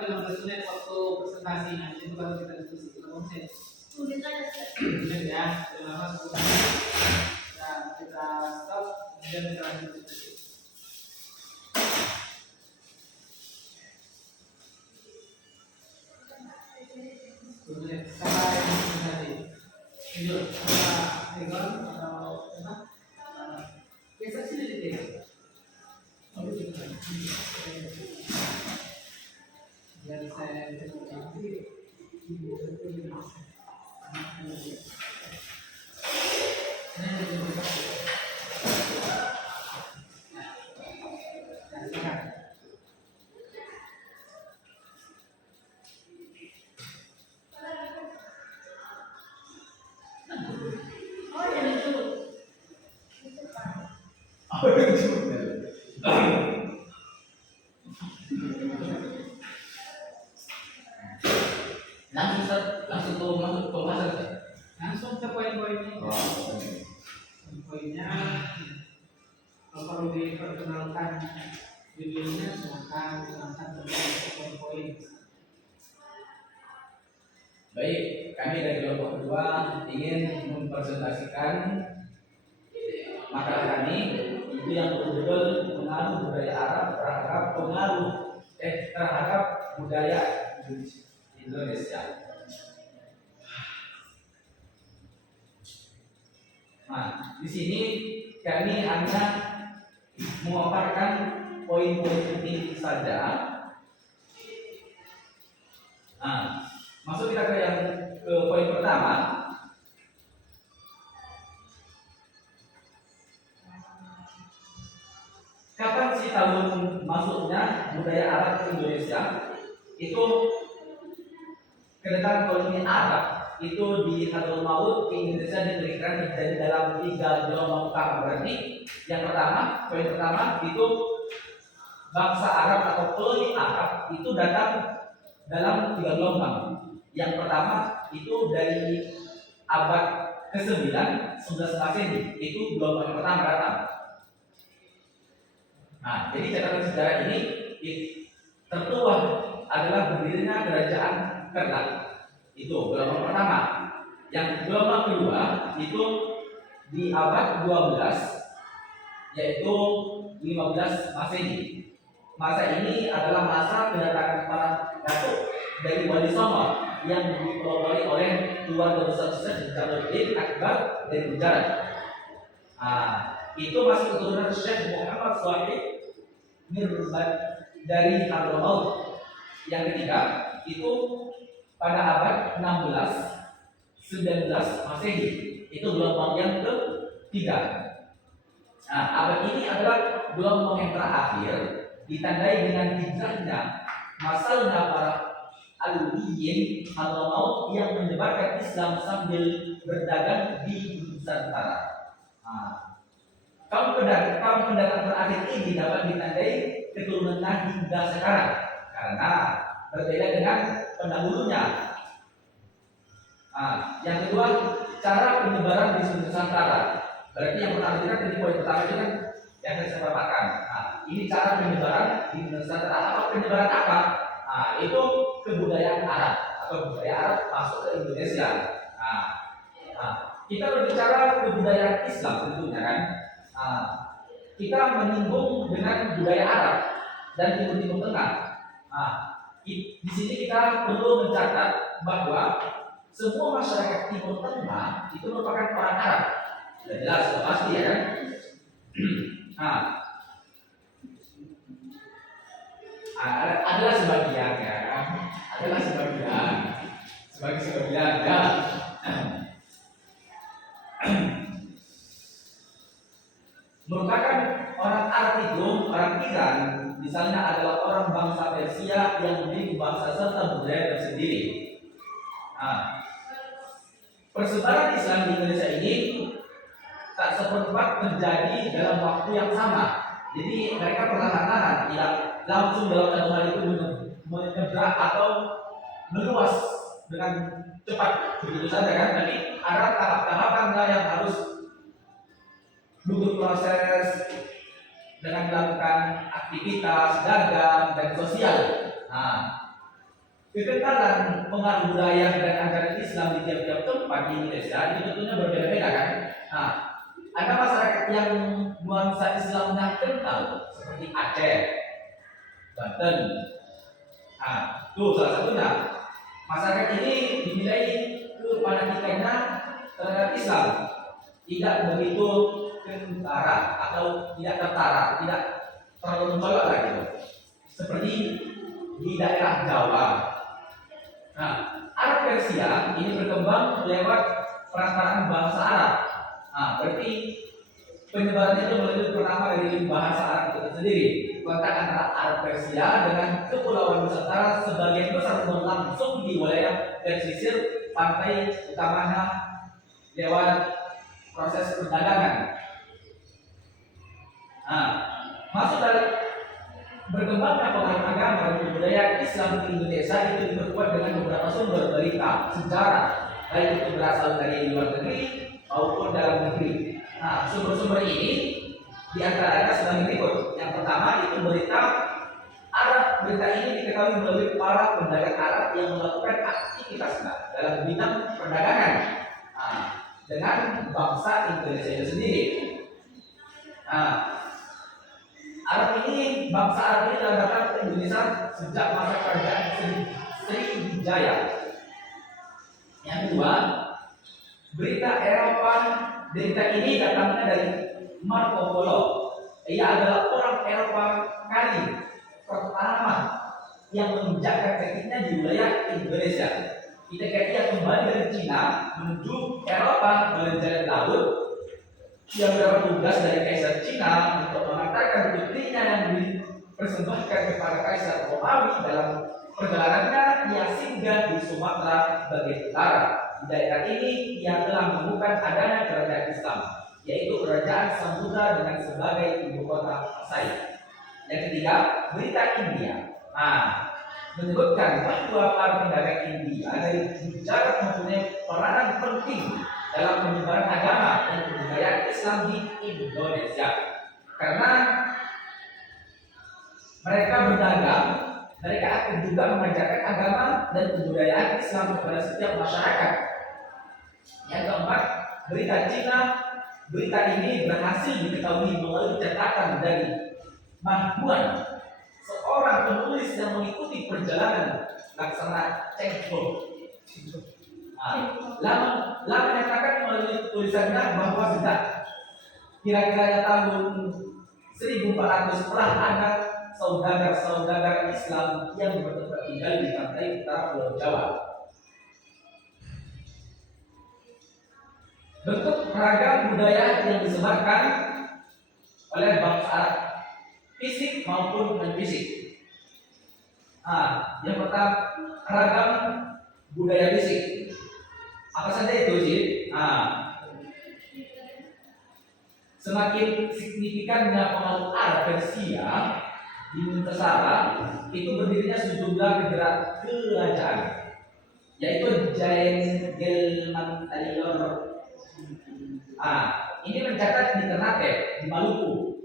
Kan 15 menit waktu presentasi, nanti itu baru kita diskusi. Berapa menit? 10 menit ya, lama 10 menit. Nah, kita stop, kemudian kita lanjut diskusi. Sampai presentasi. Lanjut, Pak Egon atau apa? Biasa sini di sini. Dan saya langsung ke poin-poinnya. Poinnya kalau perlu diperkenalkan videonya silakan dikenalkan poin-poin. Baik, kami dari kelompok kedua ingin mempresentasikan makalah kami itu yang berjudul pengaruh budaya Arab terhadap budaya Indonesia. Nah, di sini kami hanya memaparkan poin-poin penting saja. Nah, masuk kita ke poin pertama. Kapan sih tahun masuknya budaya Arab ke Indonesia? Itu kedatangan koloni Arab itu di Hadramaut ke Indonesia diberikan dari dalam 3 gelombang utama. Berarti yang pertama, poin pertama itu bangsa Arab atau koloni Arab itu datang dalam 3 gelombang. Yang pertama itu dari abad ke-9 11 Masehi, itu gelombang yang pertama datang. Nah, jadi catatan sejarah ini tertua adalah berdirinya kerajaan Kernak. Itu gelombang pertama. Yang gelombang kedua itu di abad 12 yaitu 15 Masehi. Masa ini adalah masa kedatangan para datuk dari Wali Songo yang dipelopori oleh keluarga besar Syekh Jalaluddin Akbar dari Gujarat. Itu masih keturunan Syekh Muhammad Shahid Mirbad dari Hadramaut. Yang ketiga itu pada abad 16 19 Masehi, itu gelombang yang ketiga. Nah, abad ini adalah gelombang yang terakhir, ditandai dengan hijrahnya masalahnya para Alwiyin Hadramaut yang menyebarkan Islam sambil berdagang di Nusantara. Kaum pendatang terakhir ini dapat ditandai keturunannya hingga sekarang karena berbeda dengan pendahulunya. Yang kedua, cara penyebaran di Nusantara. Berarti yang pertama kita di poin pertama itu kan yang saya paparkan. Ini cara penyebaran di Nusantara. Apa penyebaran apa? Itu kebudayaan Arab atau budaya Arab masuk ke Indonesia. Kita berbicara kebudayaan Islam tentunya kan. Kita menyinggung dengan budaya Arab dan Timur Tengah. Di sini kita perlu mencatat bahwa semua masyarakat Timur Tengah itu merupakan orang Arab. Sudah jelas, sudah pasti ya kan? Adalah sebagian ya kan? Adalah sebagian ya. Merupakan orang Arab itu, orang Iran misalnya adalah orang bangsa Persia yang memiliki bangsa serta budaya tersendiri. Persebaran Islam di Indonesia ini tak seperempat terjadi dalam waktu yang sama. Jadi mereka perlahan-lahan langsung dalam satu hal itu menyeberang atau meluas dengan cepat begitu saja kan. Tapi ada tahap-tahapan yang harus butuh proses dengan melakukan aktivitas dagang dan sosial. Kekentalan pengaruh budaya dan ajaran Islam di tiap-tiap tempat di Indonesia itu tentunya berbeda-beda kan. Nah, ada masyarakat yang nuansa Islamnya kental seperti Aceh, Banten. Nah, itu salah satunya. Masyarakat ini dinilai kefanatikannya terhadap Islam, tidak begitu kentara atau tidak tertara, tidak terlalu mencolok lah gitu. Seperti di daerah Jawa. Nah, Arab Persia ini berkembang lewat perantaraan bahasa Arab. Nah, berarti penyebaran itu melalui pertama dari bahasa Arab itu sendiri. Kontak antara Arab Persia dengan Kepulauan Nusantara sebagian besar berlangsung di wilayah pesisir pantai utamanya lewat proses perdagangan. Nah, masuk dari berkembangnya pengaruh agama dan budaya Islam di Indonesia itu diperkuat dengan beberapa sumber berita sejarah, baik itu berasal dari luar negeri maupun dalam negeri. Nah, sumber-sumber ini diantaranya sebagai berikut. Yang pertama itu berita Arab. Berita ini diketahui melalui para pedagang Arab yang melakukan aktivitasnya dalam bidang perdagangan dengan bangsa Indonesia itu sendiri. Nah, Arab ini, bangsa Arab ini telah datang ke Indonesia sejak masa kerajaan Sriwijaya. Yang kedua, berita Eropa. Berita ini datangnya dari Marco Polo. Ia adalah orang Eropa kali pertama yang menginjakkan kakinya di wilayah Indonesia. Ketika ia kembali dari Cina menuju Eropa melalui laut, ia mendapat tugas dari Kaisar Cina untuk mengantarkan putrinya yang dipersembahkan kepada Kaisar Romawi. Dalam perjalanannya, ia singgah di Sumatera bagian utara. Di daerah ini, ia telah menemukan adanya kerajaan Islam, yaitu Kerajaan Samudra dengan sebagai ibu kota Pasai. Yang ketiga, berita India. Menyebutkan bahwa para pedagang India dari Gujarat mempunyai peranan penting dalam penyebaran agama dan kebudayaan Islam di Indonesia. Karena mereka berdagang, mereka akan juga mengajarkan agama dan kebudayaan Islam kepada setiap masyarakat. Yang keempat, berita Cina. Berita ini berhasil diketahui melalui catatan dari Mahguan, seorang penulis yang mengikuti perjalanan Laksana Cheng-ho. Lama menyatakan melalui tulisannya bahwa sejak kira-kira tahun 1400 telah ada saudagar-saudagar Islam yang bertempat tinggal di pantai utara Pulau Jawa. Bentuk ragam budaya yang disebarkan oleh bangsa Arab, fisik maupun non fisik. Yang pertama, ragam budaya fisik. Apa saja itu sih? Semakin signifikannya pengaruh Arab Persia di Nusantara, itu berdirinya sejumlah kerajaan, yaitu Jain Gelman Talilor. Ini mencatat di Ternate, di Maluku.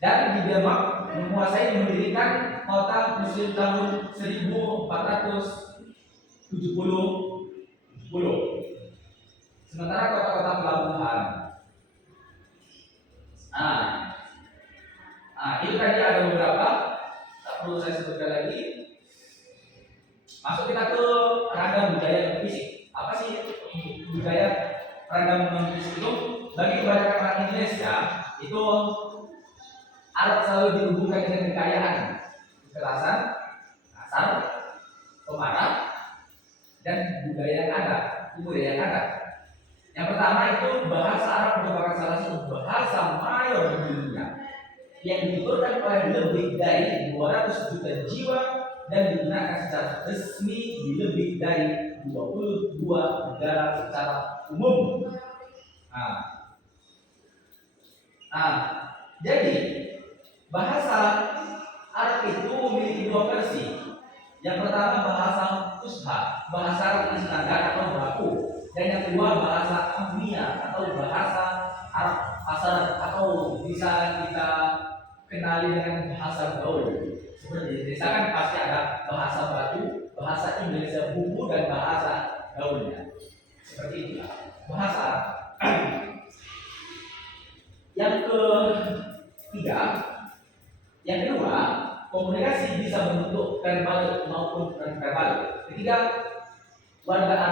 Dan di Demak menguasai mendirikan kota Muslim tahun 1470. Sementara kota-kota pelabuhan. Itu tadi ada beberapa, tak perlu saya sebutkan lagi. Masuk kita ke ragam budaya fisik. Apa sih budaya ragam fisik itu? Bagi kebanyakan orang Indonesia, itu Arab selalu dihubungkan dengan kekayaan, kekerasan, kasar, pemarah, dan budaya yang ada. Yang pertama itu bahasa Arab merupakan salah satu bahasa mayor di dunia yang dituturkan oleh lebih dari 200 juta jiwa dan digunakan secara resmi di lebih dari 22 negara secara umum. Jadi bahasa Arab itu memiliki dua versi. Yang pertama bahasa Fusha, bahasa Arab yang standar atau baku, dan yang kedua bahasa Ammiya atau bahasa Arab asal, atau bisa kita kenali dengan bahasa gaul. Seperti misalkan pasti ada bahasa baku, bahasa Indonesia buku dan bahasa gaulnya. Seperti itulah bahasa. Yang ketiga, yang kedua, komunikasi bisa berbentuk verbal maupun non verbal. Ketiga, warga